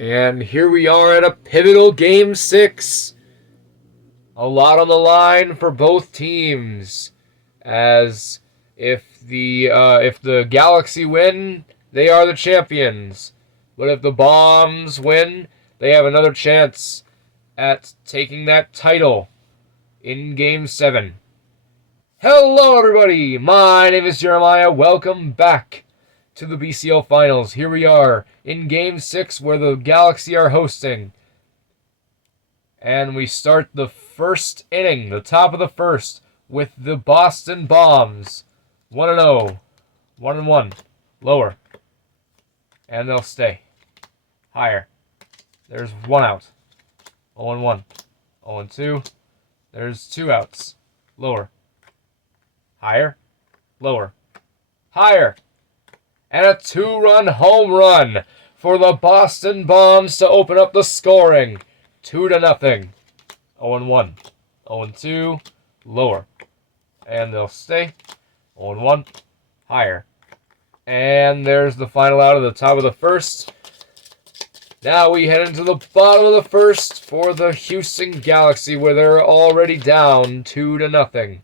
And here we are at a pivotal Game 6. A lot on the line for both teams. As if the Galaxy win, they are the champions. But if the Bombs win, they have another chance at taking that title in Game 7. Hello everybody, my name is Jeremiah. Welcome back to the BCL Finals. Here we are in Game 6 where the Galaxy are hosting. And we start the first inning, the top of the first, with the Boston Bombs. 1-0. 1-1. Lower. And they'll stay. Higher. There's 1 out. 0-1. 0-2. There's 2 outs. Lower. Higher. Lower. Higher. And a 2-run home run for the Boston Bombs to open up the scoring. 2-0. 0-1. 0-2. Lower. And they'll stay. 0-1. Higher. And there's the final out of the top of the first. Now we head into the bottom of the first for the Houston Galaxy, where they're already down 2-0.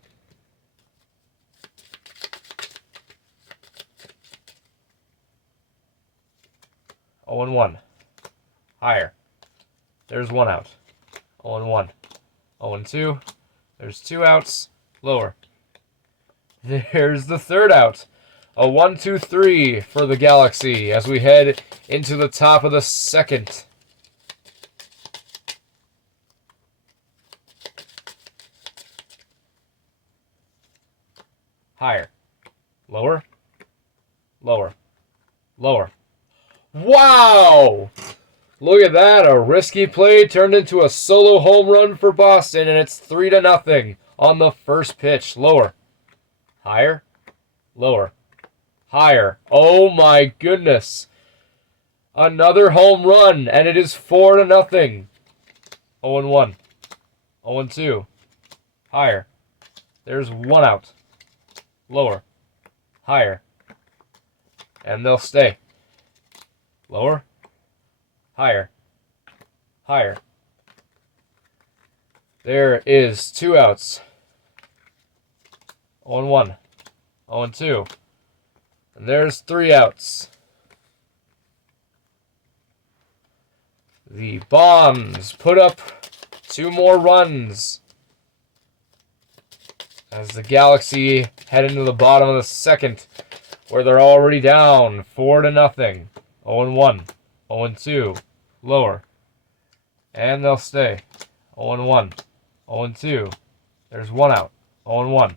0-1. Higher. There's 1 out. 0-1. 0-2. There's 2 outs. Lower. There's the 3rd out. A 1-2-3 for the Galaxy as we head into the top of the second. Higher. Lower. Lower. Lower. Wow! Look at that. A risky play turned into a solo home run for Boston, and it's 3-0 on the first pitch. Lower. Higher. Lower. Higher. Oh my goodness. Another home run, and it is 4-0. 0-1. 0-2. Higher. There's 1 out. Lower. Higher. And they'll stay. Lower. Higher. Higher. There is 2 outs. 0-1. 0-2. And there's 3 outs. The Bombs put up 2 more runs as the Galaxy head into the bottom of the second, where they're already down 4-0. 0-1. 0-2. Lower. And they'll stay. 0-1. 0-2. There's 1 out. 0-1.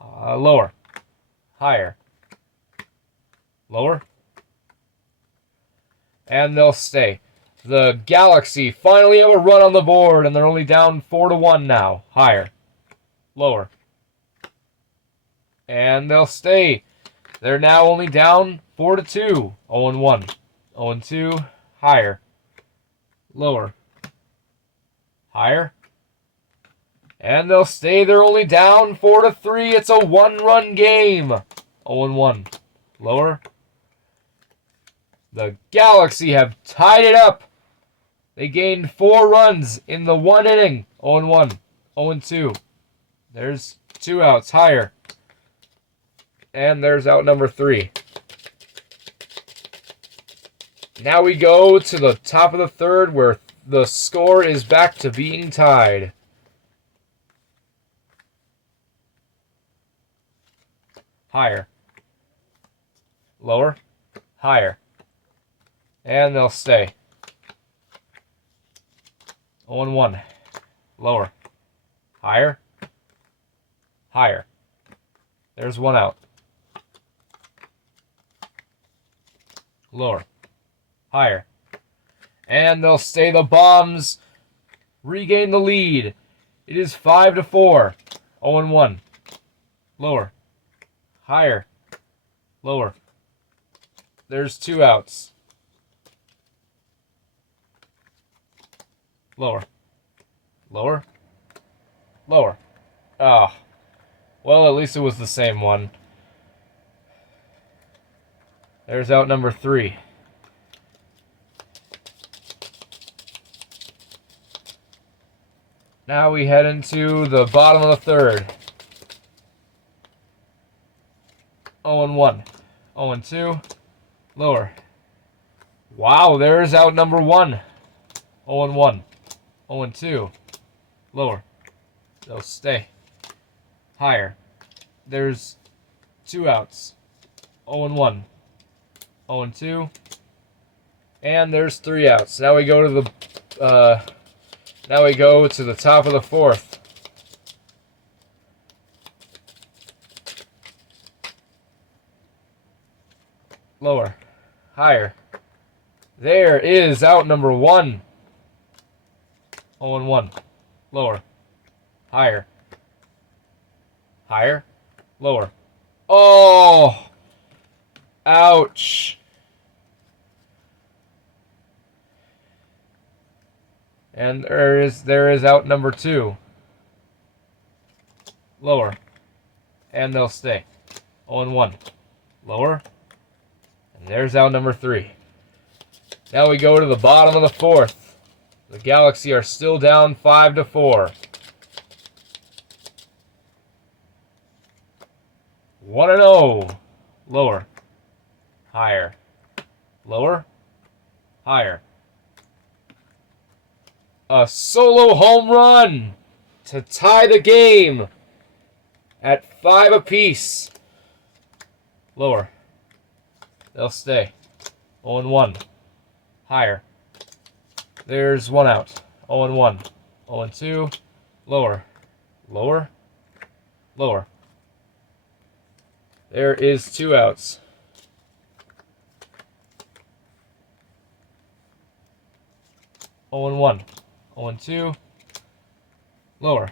Lower. Higher. Lower. And they'll stay. The Galaxy finally have a run on the board, and they're only down 4-1 now. Higher. Lower. And they'll stay. They're now only down 4-2. 0-1. 0-2. Higher. Lower. Higher. And they'll stay. They're only down 4-3. It's a 1-run game. 0-1. Lower. The Galaxy have tied it up. They gained 4 runs in the 1 inning. 0-1. 0-2. There's 2 outs. Higher. And there's out number 3. Now we go to the top of the third, where the score is back to being tied. Higher. Lower. Higher. And they'll stay. 0-1. Lower. Higher. Higher. There's 1 out. Lower. Higher. And they'll stay. The Bombs regain the lead. It is 5-4. 0-1. Lower. Higher. Lower. There's 2 outs. Lower. Lower. Lower. Ah. Well, at least it was the same one. There's out number 3. Now we head into the bottom of the third. 0-1. 0-2. Lower. Wow, there's out number 1. 0-1. 0-2. Lower. They'll stay. Higher. There's 2 outs. 0-1. 0-2. And there's 3 outs. Now we go to the top of the fourth. Lower. Higher. There is out number 1. 0-1. Lower. Higher. Higher. Lower. Oh! Ouch. And there is out number 2. Lower. And they'll stay. 0-1. Lower. And there's out number 3. Now we go to the bottom of the fourth. The Galaxy are still down 5-4. 1-0. Lower. Higher. Lower. Higher. A solo home run to tie the game at 5 apiece. Lower. They'll stay. 0-1. Higher. There's 1 out. 0-1. 0-2. Lower. Lower. Lower. There is 2 outs. 0-1. 0-2. Lower.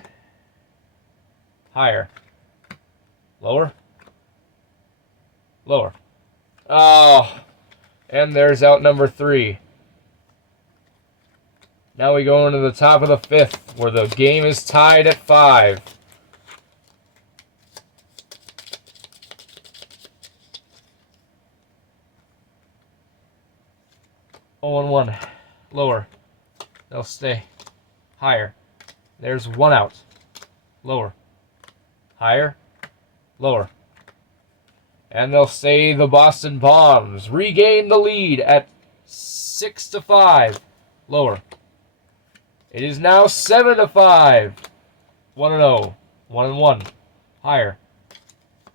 Higher. Lower. Lower. Oh, and there's out number 3. Now we go into the top of the fifth, where the game is tied at 5. Oh and 1. Lower. They'll stay. Higher. There's 1 out. Lower. Higher. Lower. And they'll say the Boston Bombs regain the lead at 6-5. Lower. It is now 7-5. 1-0. 1-1. Higher.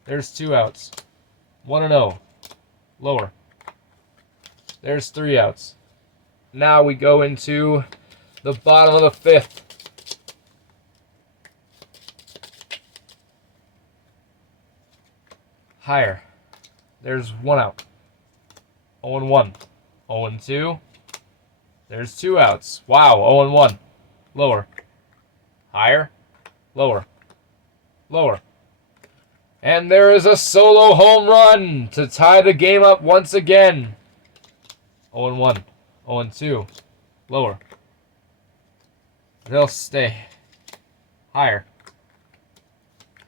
There's 2 outs. 1-0. Lower. There's 3 outs. Now we go into the bottom of the fifth. Higher. There's 1 out. 0-1. 0-2. There's 2 outs. Wow, 0-1. Lower. Higher. Lower. Lower. And there is a solo home run to tie the game up once again. 0-1. 0-2. Lower. They'll stay. Higher.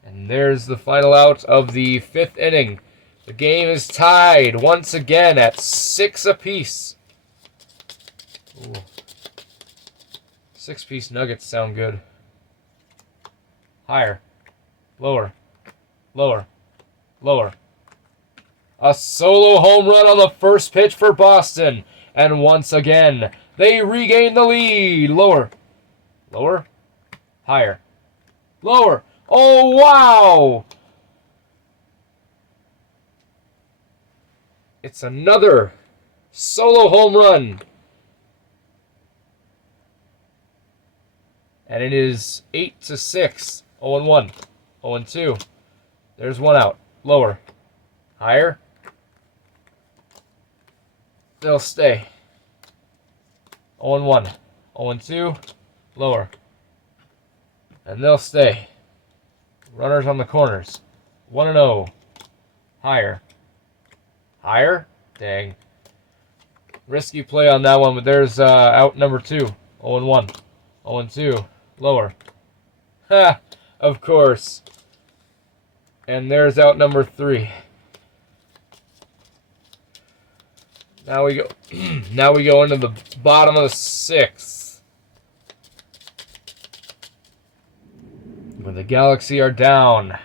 And there's the final out of the 5th inning. The game is tied once again at 6 apiece. Ooh. 6-piece nuggets sound good. Higher. Lower. Lower. Lower. A solo home run on the first pitch for Boston. And once again, they regain the lead. Lower. Lower. Higher. Lower. Oh, wow! It's another solo home run. And it is 8-6. 0-1. 0-2. There's 1 out. Lower. Higher. They'll stay. 0-1. 0-2. Lower. And they'll stay. Runners on the corners. 1-0. Higher. Higher? Dang. Risky play on that one, but there's out number 2. 0-1. 0-2. Lower. Ha! Of course. And there's out number 3. Now we go now we go into the bottom of the 6th. where the Galaxy are down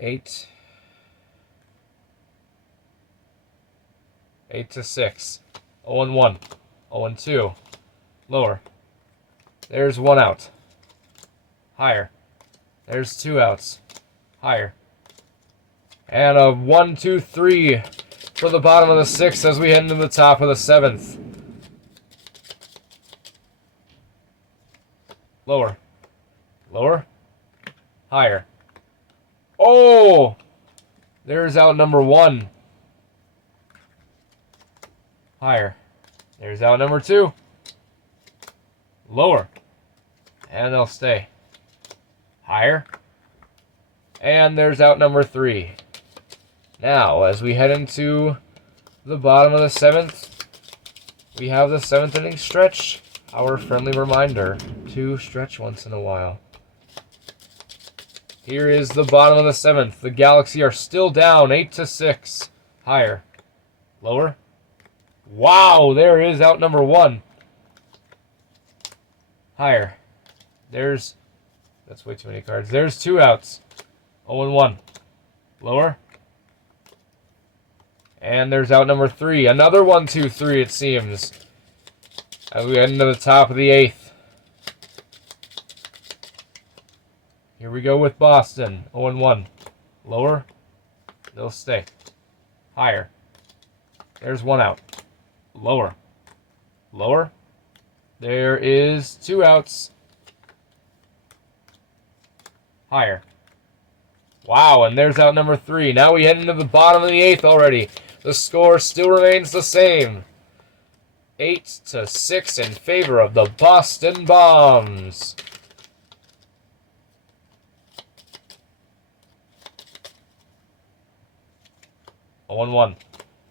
8-6. 0-1. 0-2. Lower. There's 1 out. Higher. There's 2 outs. Higher. And a 1-2-3 for the bottom of the 6th as we head into the top of the 7th. Lower. Lower. Higher. Oh! There's out number 1. Higher. There's out number 2. Lower. And they'll stay. Higher. And there's out number 3. Now, as we head into the bottom of the 7th, we have the 7th inning stretch. Our friendly reminder to stretch once in a while. Here is the bottom of the 7th. The Galaxy are still down 8-6. Higher. Lower. Wow, there is out number 1. Higher. That's way too many cards. There's 2 outs. 0-1. Lower. And there's out number 3. Another 1-2-3, it seems, as we head into the top of the 8th. Here we go with Boston. 0-1. Lower. They'll stay. Higher. There's 1 out. Lower. Lower. There is 2 outs. Higher. Wow, and there's out number 3. Now we head into the bottom of the 8th already. The score still remains the same. 8-6 in favor of the Boston Bombs. Oh, 0-1.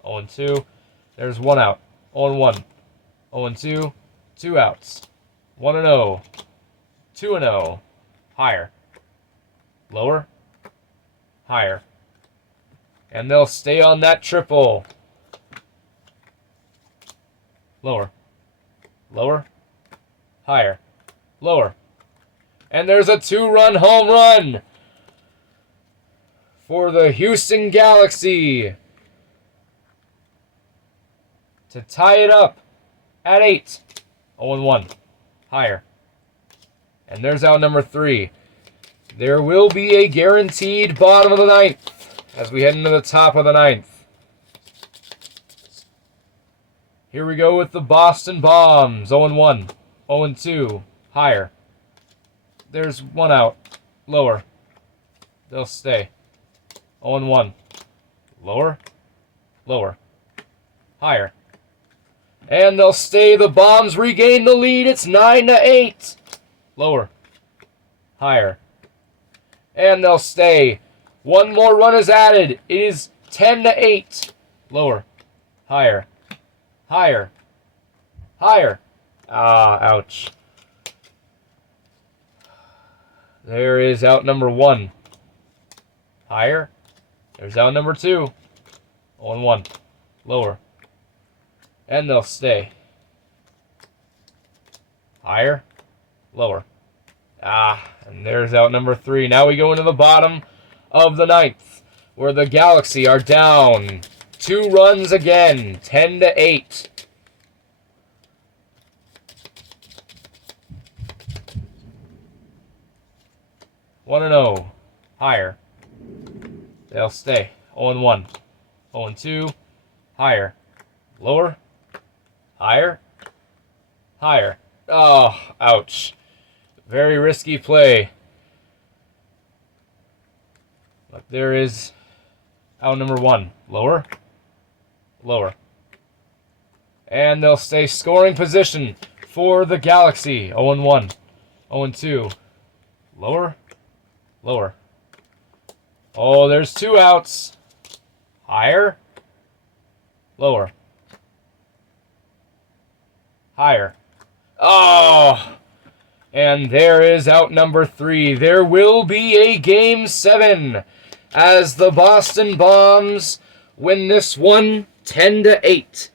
0-2. There's 1 out. 0-1. 0-2. 2 outs. 1-0. 2-0. Higher. Lower. Higher. And they'll stay on that triple. Lower. Lower. Higher. Lower. And there's a 2-run home run for the Houston Galaxy to tie it up at 8. 0-1. Higher. And there's out number 3. There will be a guaranteed bottom of the 9th as we head into the top of the 9th. Here we go with the Boston Bombs. 0-1. 0-2. Higher. There's 1 out. Lower. They'll stay. 0-1. Lower. Lower. Higher. And they'll stay. The Bombs regain the lead. It's 9-8. Lower. Higher. And they'll stay. 1 more run is added. It is 10-8. Lower. Higher. Higher. Higher. Ah, ouch. There is out number 1. Higher. There's out number 2. 0-1. Lower. And they'll stay. Higher. Lower. Ah, and there's out number 3. Now we go into the bottom of the 9th, where the Galaxy are down 2 runs again, 10-8. One and 0. Higher. They'll stay. 0-1. 0-2. Higher. Lower. Higher. Higher. Oh, ouch. Very risky play. But there is out number 1. Lower. Lower. And they'll stay scoring position for the Galaxy. 0-1. 0-2. Lower. Lower. Oh, there's 2 outs. Higher. Lower. Higher. Oh! And there is out number 3. There will be a Game 7 as the Boston Bombs win this one 10-8.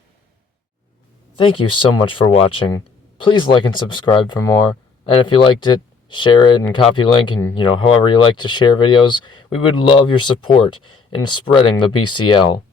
Thank you so much for watching. please like and subscribe for more. And if you liked it, share it and copy link and, however you like to share videos. We would love your support in spreading the BCL.